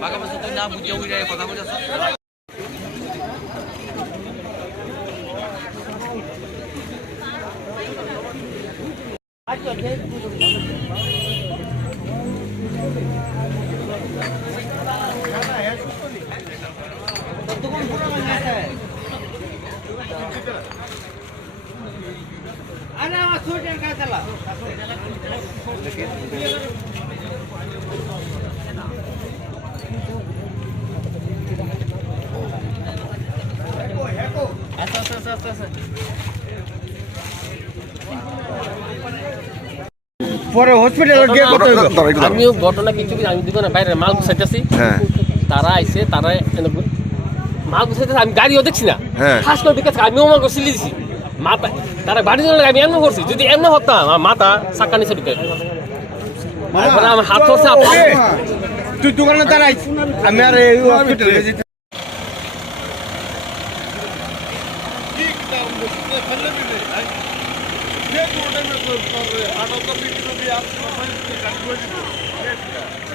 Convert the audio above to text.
বাঘা মাছ তুই না বুঝে উড়ে কথা বলছিস পরে হসপিটালে গিয়ে আমিও ঘটনা কিছু আমি দিব না বাইরে মাল গুছাইতেছি তারা আইছে তারা মাল গুছাইতেছে আমি গাড়িও দেখছি না ফার্স্ট করে দিকে আমিও মাল করে সিলি দিছি মাথা তারা বাড়ি দিলে আমি এমন করছি যদি এমন হতাম আমার মাথা চাক্কা নিচে ঢুকে আমার হাত ধরছে তুই দোকানে দাঁড়াই আমি আর এই হসপিটালে যেতে ये